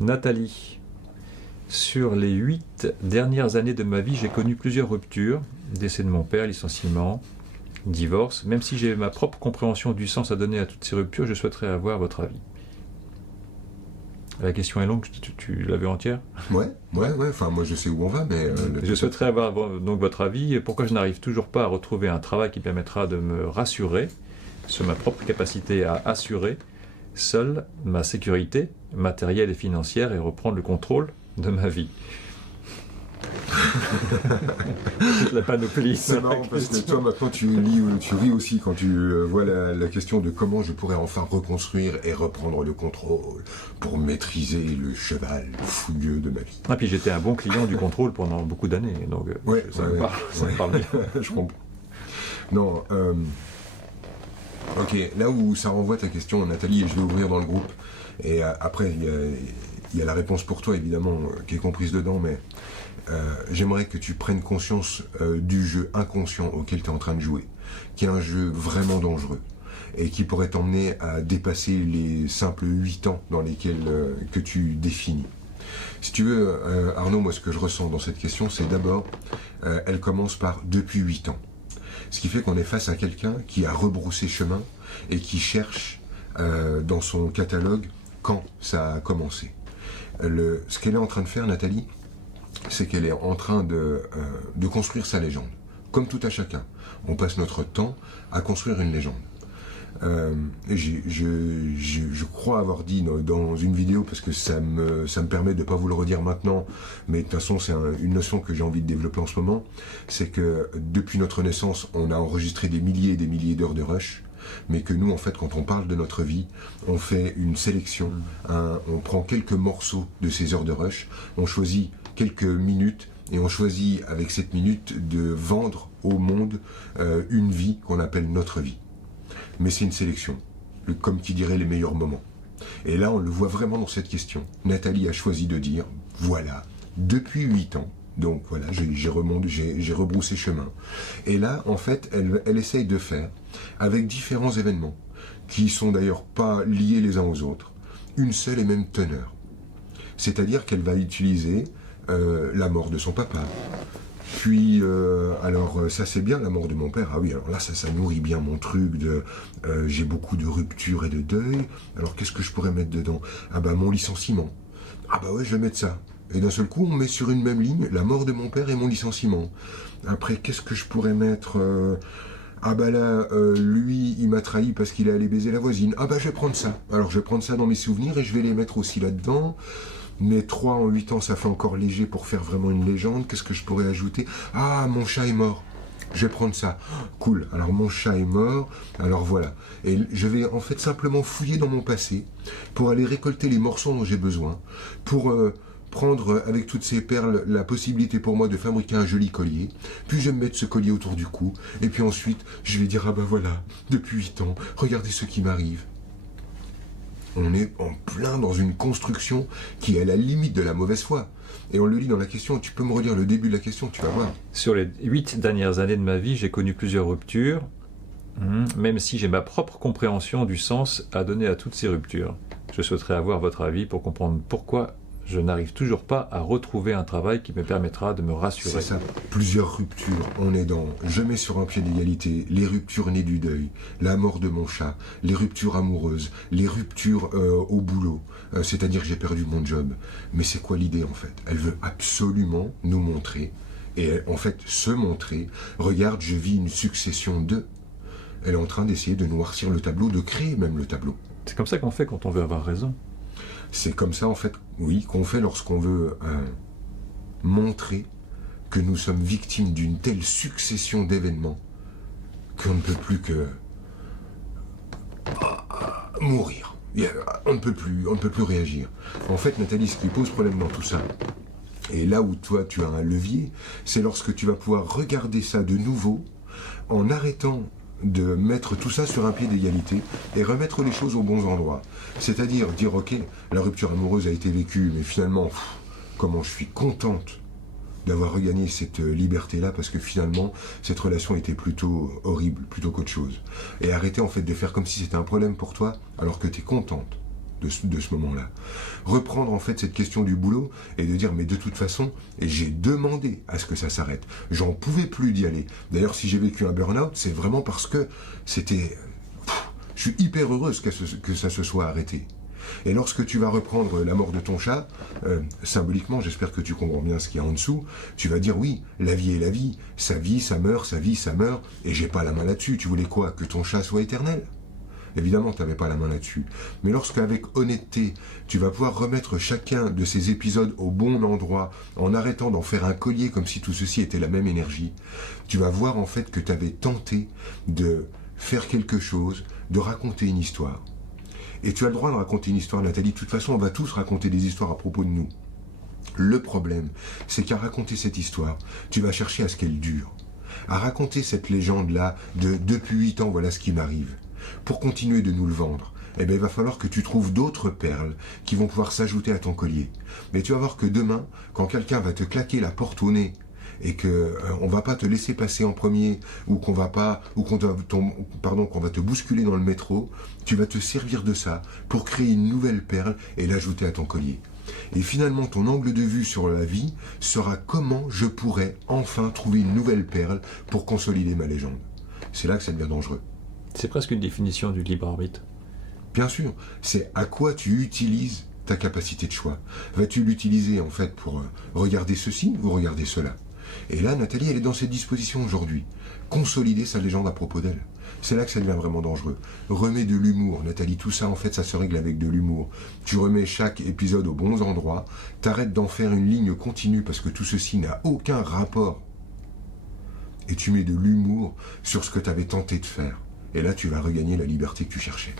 Nathalie, sur les 8 dernières années de ma vie, j'ai connu plusieurs ruptures, décès de mon père, licenciement, divorce. Même si j'ai ma propre compréhension du sens à donner à toutes ces ruptures, je souhaiterais avoir votre avis. La question est longue, tu l'as vue entière ? Ouais, enfin moi je sais où on va, mais... Je souhaiterais avoir donc votre avis. Pourquoi je n'arrive toujours pas à retrouver un travail qui permettra de me rassurer sur ma propre capacité à assurer seule ma sécurité matérielle et financière et reprendre le contrôle de ma vie. Toute la panoplie. C'est marrant parce que toi maintenant tu ris aussi quand tu vois la question de comment je pourrais enfin reconstruire et reprendre le contrôle pour maîtriser le cheval fougueux de ma vie. Ah, puis j'étais un bon client du contrôle pendant beaucoup d'années, donc ça me parle bien. Je comprends. Non, ok, là où ça renvoie ta question, Nathalie, et je vais ouvrir dans le groupe, et après il y a la réponse pour toi évidemment qui est comprise dedans, mais j'aimerais que tu prennes conscience du jeu inconscient auquel tu es en train de jouer, qui est un jeu vraiment dangereux et qui pourrait t'emmener à dépasser les simples 8 ans dans lesquels que tu définis. Si tu veux, Arnaud, moi ce que je ressens dans cette question, c'est d'abord, elle commence par depuis 8 ans. Ce qui fait qu'on est face à quelqu'un qui a rebroussé chemin et qui cherche dans son catalogue quand ça a commencé. Ce qu'elle est en train de faire, Nathalie, c'est qu'elle est en train de construire sa légende. Comme tout à chacun, on passe notre temps à construire une légende. Je crois avoir dit dans une vidéo, parce que ça me permet de ne pas vous le redire maintenant, mais de toute façon c'est une notion que j'ai envie de développer en ce moment, c'est que depuis notre naissance, on a enregistré des milliers et des milliers d'heures de rush, mais que nous, en fait, quand on parle de notre vie, on fait une sélection, on prend quelques morceaux de ces heures de rush, on choisit quelques minutes, et on choisit avec cette minute de vendre au monde une vie qu'on appelle notre vie. Mais c'est une sélection, comme qui dirait les meilleurs moments. Et là, on le voit vraiment dans cette question. Nathalie a choisi de dire, voilà, depuis 8 ans, donc voilà, j'ai rebroussé chemin. Et là, en fait, elle essaye de faire, avec différents événements, qui sont d'ailleurs pas liés les uns aux autres, une seule et même teneur. C'est-à-dire qu'elle va utiliser la mort de son papa. Puis, alors ça c'est bien la mort de mon père, ah oui, alors là ça nourrit bien mon truc de j'ai beaucoup de ruptures et de deuil, alors qu'est-ce que je pourrais mettre dedans? Ah bah mon licenciement, ah bah ouais je vais mettre ça. Et d'un seul coup on met sur une même ligne la mort de mon père et mon licenciement. Après qu'est-ce que je pourrais mettre ah bah là, lui, il m'a trahi parce qu'il est allé baiser la voisine. Ah bah je vais prendre ça. Alors je vais prendre ça dans mes souvenirs et je vais les mettre aussi là-dedans. Mais 3 en 8 ans, ça fait encore léger pour faire vraiment une légende. Qu'est-ce que je pourrais ajouter? Ah, mon chat est mort. Je vais prendre ça. Cool. Alors mon chat est mort. Alors voilà. Et je vais en fait simplement fouiller dans mon passé pour aller récolter les morceaux dont j'ai besoin. Pour prendre avec toutes ces perles la possibilité pour moi de fabriquer un joli collier. Puis je vais me mettre ce collier autour du cou. Et puis ensuite, je vais dire, ah bah voilà, depuis 8 ans, regardez ce qui m'arrive. On est en plein dans une construction qui est à la limite de la mauvaise foi. Et on le lit dans la question, tu peux me redire le début de la question, tu vas voir. Sur les 8 dernières années de ma vie, j'ai connu plusieurs ruptures, même si j'ai ma propre compréhension du sens à donner à toutes ces ruptures. Je souhaiterais avoir votre avis pour comprendre pourquoi je n'arrive toujours pas à retrouver un travail qui me permettra de me rassurer. C'est ça, plusieurs ruptures, on est dans, je mets sur un pied d'égalité les ruptures nées du deuil, la mort de mon chat, les ruptures amoureuses, les ruptures au boulot, c'est-à-dire j'ai perdu mon job. Mais c'est quoi l'idée en fait? Elle veut absolument nous montrer, et en fait se montrer, regarde, je vis une succession de... Elle est en train d'essayer de noircir le tableau, de créer même le tableau. C'est comme ça qu'on fait quand on veut avoir raison. C'est comme ça, en fait, oui, qu'on fait lorsqu'on veut montrer que nous sommes victimes d'une telle succession d'événements qu'on ne peut plus que mourir. On ne peut plus réagir. En fait, Nathalie, ce qui pose problème dans tout ça, et là où toi, tu as un levier, c'est lorsque tu vas pouvoir regarder ça de nouveau en arrêtant de mettre tout ça sur un pied d'égalité et remettre les choses aux bons endroits. C'est-à-dire dire, ok, la rupture amoureuse a été vécue, mais finalement, comment je suis contente d'avoir regagné cette liberté-là, parce que finalement, cette relation était plutôt horrible, plutôt qu'autre chose. Et arrêter en fait de faire comme si c'était un problème pour toi, alors que tu es contente de ce moment-là. Reprendre en fait cette question du boulot et de dire mais de toute façon, et j'ai demandé à ce que ça s'arrête. J'en pouvais plus d'y aller. D'ailleurs, si j'ai vécu un burn-out, c'est vraiment parce que c'était... Je suis hyper heureuse que ça se soit arrêté. Et lorsque tu vas reprendre la mort de ton chat, symboliquement, j'espère que tu comprends bien ce qu'il y a en dessous, tu vas dire oui, la vie est la vie, sa vie, ça meurt, sa vie, ça meurt, et j'ai pas la main là-dessus. Tu voulais quoi? Que ton chat soit éternel? Évidemment, tu n'avais pas la main là-dessus. Mais lorsqu'avec honnêteté, tu vas pouvoir remettre chacun de ces épisodes au bon endroit, en arrêtant d'en faire un collier comme si tout ceci était la même énergie, tu vas voir en fait que tu avais tenté de faire quelque chose, de raconter une histoire. Et tu as le droit de raconter une histoire, Nathalie. De toute façon, on va tous raconter des histoires à propos de nous. Le problème, c'est qu'à raconter cette histoire, tu vas chercher à ce qu'elle dure. À raconter cette légende-là de « depuis 8 ans, voilà ce qui m'arrive ». Pour continuer de nous le vendre, eh bien, il va falloir que tu trouves d'autres perles qui vont pouvoir s'ajouter à ton collier. Mais tu vas voir que demain, quand quelqu'un va te claquer la porte au nez et que on va pas te laisser passer en premier ou qu'on va te bousculer dans le métro, tu vas te servir de ça pour créer une nouvelle perle et l'ajouter à ton collier. Et finalement, ton angle de vue sur la vie sera comment je pourrais enfin trouver une nouvelle perle pour consolider ma légende. C'est là que ça devient dangereux. C'est presque une définition du libre arbitre. Bien sûr, c'est à quoi tu utilises ta capacité de choix. Vas-tu l'utiliser en fait pour regarder ceci ou regarder cela? Et là, Nathalie, elle est dans cette disposition aujourd'hui. Consolider sa légende à propos d'elle. C'est là que ça devient vraiment dangereux. Remets de l'humour, Nathalie. Tout ça, en fait, ça se règle avec de l'humour. Tu remets chaque épisode aux bons endroits. T'arrêtes d'en faire une ligne continue parce que tout ceci n'a aucun rapport. Et tu mets de l'humour sur ce que tu avais tenté de faire. Et là, tu vas regagner la liberté que tu cherchais.